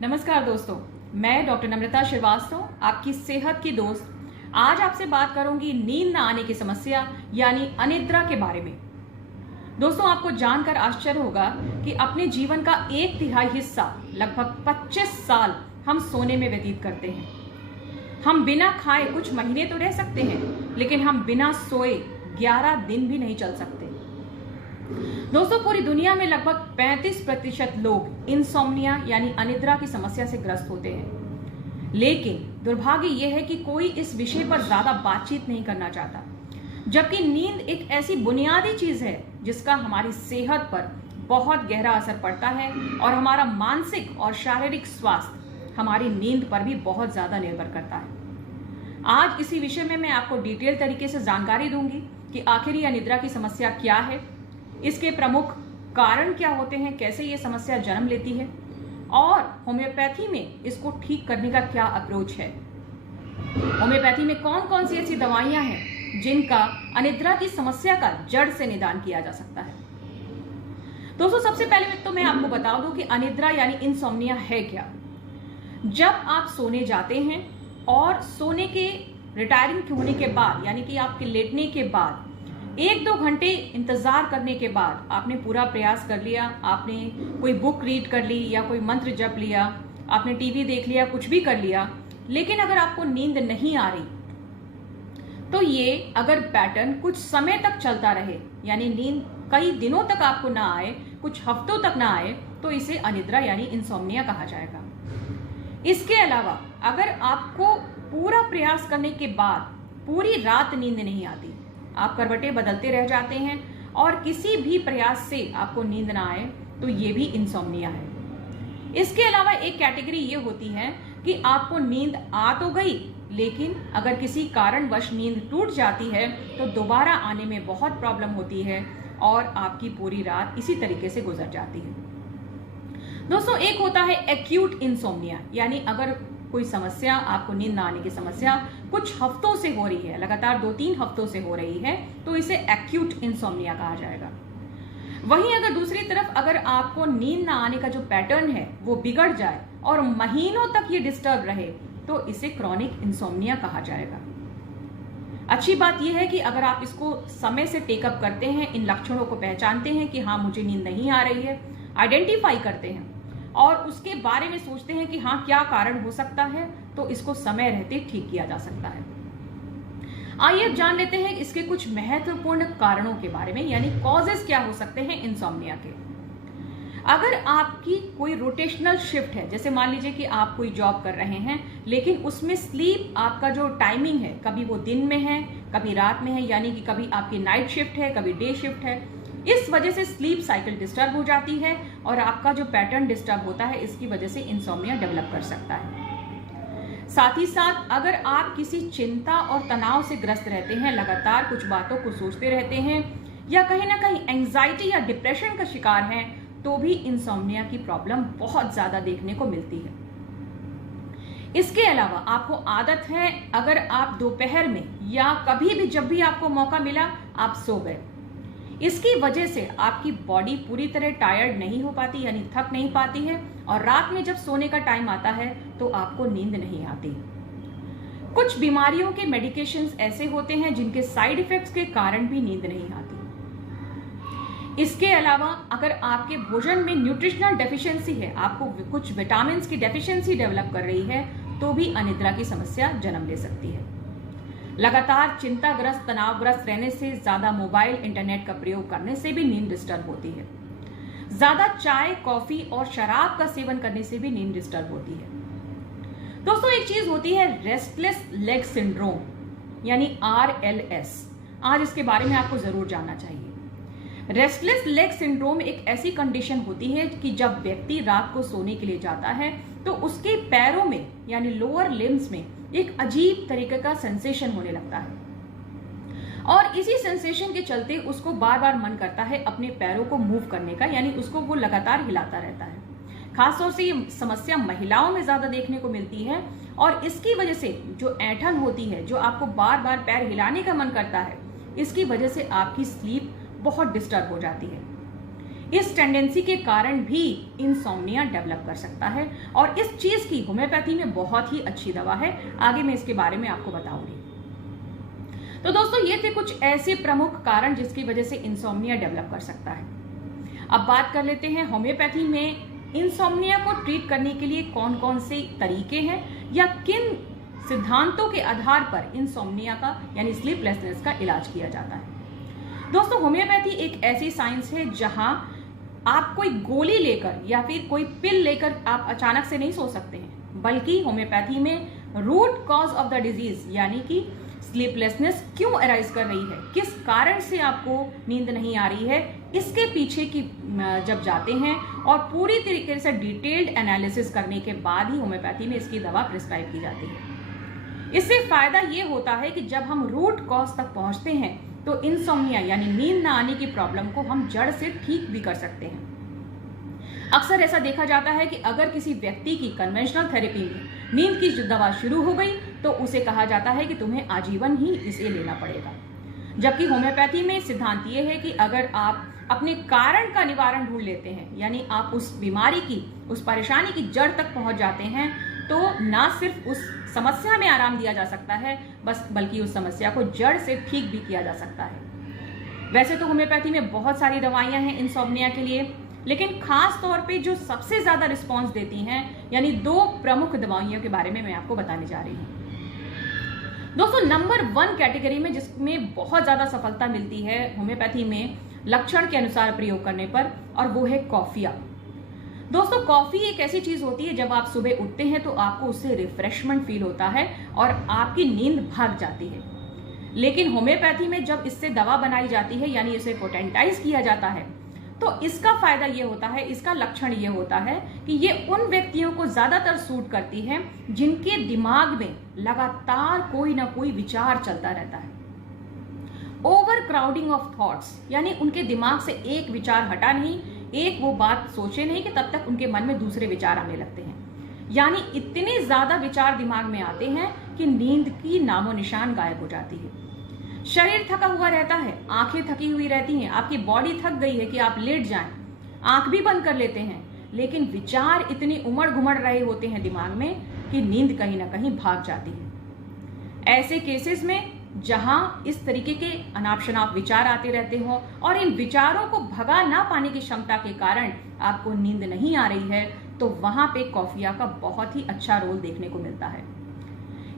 नमस्कार दोस्तों, मैं डॉक्टर नम्रता श्रीवास्तव, आपकी सेहत की दोस्त। आज आपसे बात करूंगी नींद न आने की समस्या यानी अनिद्रा के बारे में। दोस्तों, आपको जानकर आश्चर्य होगा कि अपने जीवन का 1/3 हिस्सा लगभग 25 साल हम सोने में व्यतीत करते हैं। हम बिना खाए कुछ महीने तो रह सकते हैं, लेकिन हम बिना सोए 11 दिन भी नहीं चल सकते। दोस्तों, पूरी दुनिया में लगभग 35% लोग इंसोम्निया यानी अनिद्रा की समस्या से ग्रस्त होते हैं। लेकिन दुर्भाग्य यह है कि कोई इस विषय पर ज्यादा बातचीत नहीं करना चाहता, जबकि नींद एक ऐसी बुनियादी चीज है जिसका हमारी सेहत पर बहुत गहरा असर पड़ता है और हमारा मानसिक और शारीरिक स्वास्थ्य हमारी नींद पर भी बहुत ज्यादा निर्भर करता है। आज इसी विषय में मैं आपको डिटेल तरीके से जानकारी दूंगी कि आखिर ये अनिद्रा की समस्या क्या है, इसके प्रमुख कारण क्या होते हैं, कैसे ये समस्या जन्म लेती है और होम्योपैथी में इसको ठीक करने का क्या अप्रोच है। होम्योपैथी में कौन कौन सी ऐसी दवाइयां हैं जिनका अनिद्रा की समस्या का जड़ से निदान किया जा सकता है। दोस्तों, सबसे पहले तो मैं आपको बता दूं कि अनिद्रा यानी इंसोम्निया है क्या। जब आप सोने जाते हैं और सोने के रिटायरिंग होने के बाद यानी कि आपके लेटने के बाद 1-2 घंटे इंतजार करने के बाद आपने पूरा प्रयास कर लिया, आपने कोई बुक रीड कर ली या कोई मंत्र जप लिया, आपने टीवी देख लिया, कुछ भी कर लिया, लेकिन अगर आपको नींद नहीं आ रही तो ये अगर पैटर्न कुछ समय तक चलता रहे यानी नींद कई दिनों तक आपको ना आए, कुछ हफ्तों तक ना आए, तो इसे अनिद्रा यानी इंसोम्निया कहा जाएगा। इसके अलावा अगर आपको पूरा प्रयास करने के बाद पूरी रात नींद नहीं आती, आप करवटें बदलते रह जाते हैं और किसी भी प्रयास से आपको नींद ना आए, तो ये भी इंसोम्निया है। इसके अलावा एक कैटेगरी ये होती है कि आपको नींद आ तो गई, लेकिन अगर किसी कारणवश नींद टूट जाती है तो दोबारा आने में बहुत प्रॉब्लम होती है और आपकी पूरी रात इसी तरीके से गुजर जाती है। दोस्तों, एक होता है एक्यूट इंसोम्निया, यानी अगर कोई समस्या, आपको नींद ना आने की समस्या कुछ हफ्तों से हो रही है, लगातार 2-3 हफ्तों से हो रही है, तो इसे एक्यूट इंसोम्निया कहा जाएगा। वहीं अगर दूसरी तरफ अगर आपको नींद ना आने का जो पैटर्न है वो बिगड़ जाए और महीनों तक ये डिस्टर्ब रहे, तो इसे क्रॉनिक इंसोम्निया कहा जाएगा। अच्छी बात यह है कि अगर आप इसको समय से टेकअप करते हैं, इन लक्षणों को पहचानते हैं कि हाँ मुझे नींद नहीं आ रही है, आइडेंटिफाई करते हैं और उसके बारे में सोचते हैं कि हाँ क्या कारण हो सकता है, तो इसको समय रहते ठीक किया जा सकता है। आइए अब जान लेते हैं इसके कुछ महत्वपूर्ण कारणों के बारे में, यानी कॉजेस क्या हो सकते हैं इंसोम्निया के। अगर आपकी कोई रोटेशनल शिफ्ट है, जैसे मान लीजिए कि आप कोई जॉब कर रहे हैं लेकिन उसमें स्लीप आपका जो टाइमिंग है, कभी वो दिन में है कभी रात में है, यानी कि कभी आपकी नाइट शिफ्ट है कभी डे शिफ्ट है, इस वजह से स्लीप साइकिल डिस्टर्ब हो जाती है और आपका जो पैटर्न डिस्टर्ब होता है, इसकी वजह से इंसोम्निया डेवलप कर सकता है। साथ ही साथ अगर आप किसी चिंता और तनाव से ग्रस्त रहते हैं, लगातार कुछ बातों को सोचते रहते हैं या कहीं ना कहीं एंजाइटी या डिप्रेशन का शिकार हैं, तो भी इंसोम्निया की प्रॉब्लम बहुत ज्यादा देखने को मिलती है। इसके अलावा आपको आदत है, अगर आप दोपहर में या कभी भी जब भी आपको मौका मिला आप सो गए, इसकी वजह से आपकी बॉडी पूरी तरह टायर्ड नहीं हो पाती यानी थक नहीं पाती है और रात में जब सोने का टाइम आता है तो आपको नींद नहीं आती। कुछ बीमारियों के मेडिकेशंस ऐसे होते हैं जिनके साइड इफेक्ट्स के कारण भी नींद नहीं आती। इसके अलावा अगर आपके भोजन में न्यूट्रिशनल डेफिशिएंसी है, आपको कुछ विटामिन की डेफिशिएंसी डेवलप कर रही है, तो भी अनिद्रा की समस्या जन्म ले सकती है। लगातार चिंताग्रस्त, तनावग्रस्त रहने से, ज्यादा मोबाइल इंटरनेट का प्रयोग करने से भी नींद डिस्टर्ब होती है। ज्यादा चाय, कॉफी और शराब का सेवन करने से भी नींद डिस्टर्ब होती है। दोस्तों, एक चीज होती है रेस्टलेस लेग सिंड्रोम यानी RLS। आज इसके बारे में आपको जरूर जानना चाहिए। रेस्टलेस लेग सिंड्रोम एक ऐसी कंडीशन होती है कि जब व्यक्ति रात को सोने के लिए जाता है तो उसके पैरों में यानी लोअर लिम्स में एक अजीब तरीके का सेंसेशन होने लगता है और इसी सेंसेशन के चलते उसको बार बार मन करता है अपने पैरों को मूव करने का, यानी उसको वो लगातार हिलाता रहता है। खासतौर से ये समस्या महिलाओं में ज्यादा देखने को मिलती है और इसकी वजह से जो ऐंठन होती है, जो आपको बार बार पैर हिलाने का मन करता है, इसकी वजह से आपकी स्लीप बहुत डिस्टर्ब हो जाती है। इस टेंडेंसी के कारण भी इंसोम्निया डेवलप कर सकता है और इस चीज की होम्योपैथी में बहुत ही अच्छी दवा है। आगे मैं इसके बारे में आपको बताऊंगी। तो दोस्तों, ये थे कुछ ऐसे प्रमुख कारण जिसकी वजह से इंसोम्निया डेवलप कर सकता है। अब बात कर लेते हैं होम्योपैथी में इंसोम्निया को ट्रीट करने के लिए कौन कौन से तरीके हैं या किन सिद्धांतों के आधार पर इंसोम्निया का यानी स्लीपलेसनेस का इलाज किया जाता है। दोस्तों, होम्योपैथी एक ऐसी साइंस है जहां आप कोई गोली लेकर या फिर कोई पिल लेकर आप अचानक से नहीं सो सकते हैं, बल्कि होम्योपैथी में root cause of the disease यानी कि स्लीपलेसनेस क्यों अराइज कर रही है, किस कारण से आपको नींद नहीं आ रही है, इसके पीछे की जब जाते हैं और पूरी तरीके से डिटेल्ड एनालिसिस करने के बाद ही होम्योपैथी में इसकी दवा प्रिस्क्राइब की जाती है। इससे फायदा ये होता है कि जब हम रूट कॉज तक पहुंचते हैं तो इंसोम्निया यानी नींद न आने की प्रॉब्लम को हम जड़ से ठीक भी कर सकते हैं। अक्सर ऐसा देखा जाता है कि अगर किसी व्यक्ति की कन्वेंशनल थेरेपी में नींद की दवा शुरू हो गई तो उसे कहा जाता है कि तुम्हें आजीवन ही इसे लेना पड़ेगा, जबकि होम्योपैथी में सिद्धांत ये है कि अगर आप अपने कारण का निवारण ढूंढ लेते हैं यानी आप उस बीमारी की, उस परेशानी की जड़ तक पहुंच जाते हैं, तो ना सिर्फ उस समस्या में आराम दिया जा सकता है बल्कि उस समस्या को जड़ से ठीक भी किया जा सकता है। वैसे तो होम्योपैथी में बहुत सारी दवाइयां हैं इंसोम्निया के लिए, लेकिन खास तौर पे जो सबसे ज्यादा रिस्पॉन्स देती हैं यानी 2 प्रमुख दवाइयों के बारे में मैं आपको बताने जा रही हूँ। दोस्तों, नंबर 1 कैटेगरी में जिसमें बहुत ज्यादा सफलता मिलती है होम्योपैथी में लक्षण के अनुसार प्रयोग करने पर, और वो है कॉफिया। दोस्तों, कॉफी एक ऐसी चीज होती है जब आप सुबह उठते हैं तो आपको उससे रिफ्रेशमेंट फील होता है और आपकी नींद भाग जाती है। लेकिन होम्योपैथी में जब इससे दवा बनाई जाती है यानी इसे पोटेंटाइज किया जाता है तो इसका फायदा ये होता है, इसका लक्षण ये होता है कि ये उन व्यक्तियों को ज्यादातर सूट करती है जिनके दिमाग में लगातार कोई ना कोई विचार चलता रहता है। ओवर क्राउडिंग ऑफ थॉट्स यानी उनके दिमाग से एक विचार हटा नहीं, एक वो बात सोचे नहीं कि तब तक उनके मन में दूसरे विचार आने लगते हैं। यानी इतने ज्यादा विचार दिमाग में आते हैं कि नींद की नामो निशान गायब हो जाती है। शरीर थका हुआ रहता है, आंखें थकी हुई रहती हैं, आपकी बॉडी थक गई है कि आप लेट जाएं, आंख भी बंद कर लेते हैं, लेकिन विचार इतने उमड़ घुमड़ रहे होते हैं दिमाग में कि नींद कहीं ना कहीं भाग जाती है। ऐसे केसेस में जहां इस तरीके के अनाप शनाप विचार आते रहते हो और इन विचारों को भगा ना पाने की क्षमता के कारण आपको नींद नहीं आ रही है, तो वहां पे कॉफिया का बहुत ही अच्छा रोल देखने को मिलता है।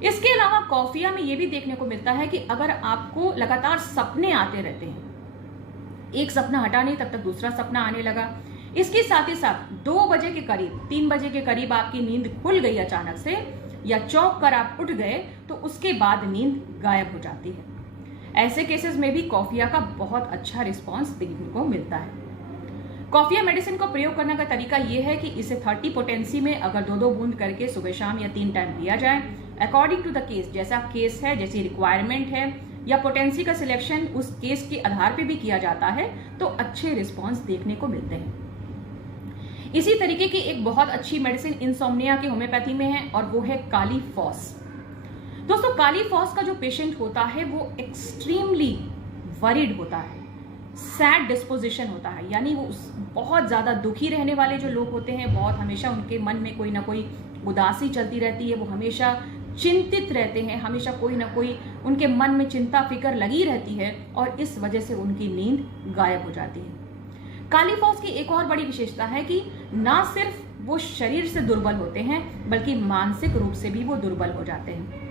इसके अलावा कॉफिया में यह भी देखने को मिलता है कि अगर आपको लगातार सपने आते रहते हैं, एक सपना हटा नहीं तब तक दूसरा सपना आने लगा, इसके साथ ही साथ 2 बजे के करीब 3 बजे के करीब आपकी नींद खुल गई अचानक से या चौंक कर आप उठ गए तो उसके बाद नींद गायब हो जाती है। ऐसे केसेस में भी कॉफिया का बहुत अच्छा रिस्पॉन्स देखने को मिलता है। कॉफिया मेडिसिन को प्रयोग करने का तरीका यह है कि इसे 30 पोटेंसी में अगर 2-2 बूंद करके सुबह शाम या 3 टाइम लिया जाए, अकॉर्डिंग टू द केस, जैसा केस है, जैसी रिक्वायरमेंट है या पोटेंसी का सिलेक्शन उस केस के आधार पे भी किया जाता है, तो अच्छे रिस्पॉन्स देखने को मिलते हैं। इसी तरीके की एक बहुत अच्छी मेडिसिन इंसोम्निया के होम्योपैथी में है और वो है काली फॉस। दोस्तों, काली फॉस का जो पेशेंट होता है वो एक्सट्रीमली वरीड होता है, सैड डिस्पोजिशन होता है, यानी वो बहुत ज्यादा दुखी रहने वाले जो लोग होते हैं, बहुत हमेशा उनके मन में कोई ना कोई उदासी चलती रहती है, वो हमेशा चिंतित रहते हैं, हमेशा कोई ना कोई उनके मन में चिंता फिक्र लगी रहती है और इस वजह से उनकी नींद गायब हो जाती है। काली फॉस की एक और बड़ी विशेषता है कि ना सिर्फ वो शरीर से दुर्बल होते हैं बल्कि मानसिक रूप से भी वो दुर्बल हो जाते हैं।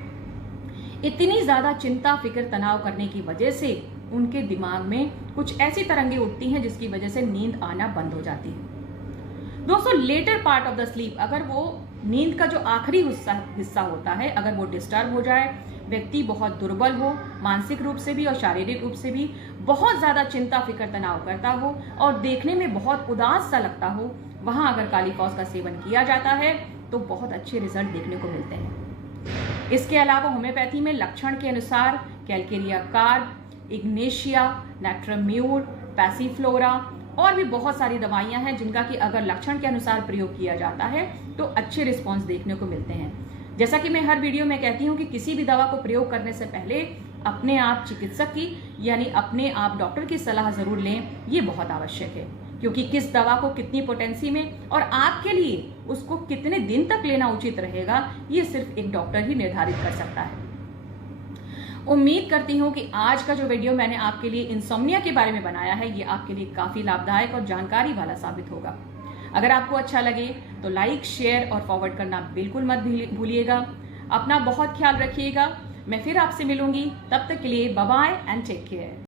इतनी ज्यादा चिंता फिक्र तनाव करने की वजह से उनके दिमाग में कुछ ऐसी तरंगें उठती हैं जिसकी वजह से नींद आना बंद हो जाती है। दोस्तों, later part of the sleep, अगर वो नींद का जो आखिरी हिस्सा होता है अगर वो डिस्टर्ब हो जाए, व्यक्ति बहुत दुर्बल हो, मानसिक रूप से भी और शारीरिक रूप से भी बहुत ज्यादा चिंता फिक्र तनाव करता हो और देखने में बहुत उदास सा लगता हो, वहां अगर काली फॉस का सेवन किया जाता है तो बहुत अच्छे रिजल्ट देखने को मिलते हैं। इसके अलावा होम्योपैथी में लक्षण के अनुसार कैलकेरिया कार्ब, इग्नेशिया, नैट्रम्यूर, पैसीफ्लोरा और भी बहुत सारी दवाइयां हैं जिनका कि अगर लक्षण के अनुसार प्रयोग किया जाता है तो अच्छे रिस्पॉन्स देखने को मिलते हैं। जैसा कि मैं हर वीडियो में कहती हूं कि किसी भी दवा को प्रयोग करने से पहले अपने आप चिकित्सक की यानी अपने आप डॉक्टर की सलाह जरूर लें, ये बहुत आवश्यक है। क्योंकि किस दवा को कितनी पोटेंसी में और आपके लिए उसको कितने दिन तक लेना उचित रहेगा, ये सिर्फ एक डॉक्टर ही निर्धारित कर सकता है। उम्मीद करती हूँ कि आज का जो वीडियो मैंने आपके लिए इंसोम्निया के बारे में बनाया है, ये आपके लिए काफी लाभदायक और जानकारी वाला साबित होगा। अगर आपको अच्छा लगे तो लाइक, शेयर और फॉरवर्ड करना बिल्कुल मत भूलिएगा। अपना बहुत ख्याल रखिएगा। मैं फिर आपसे मिलूंगी, तब तक के लिए bye bye and take care.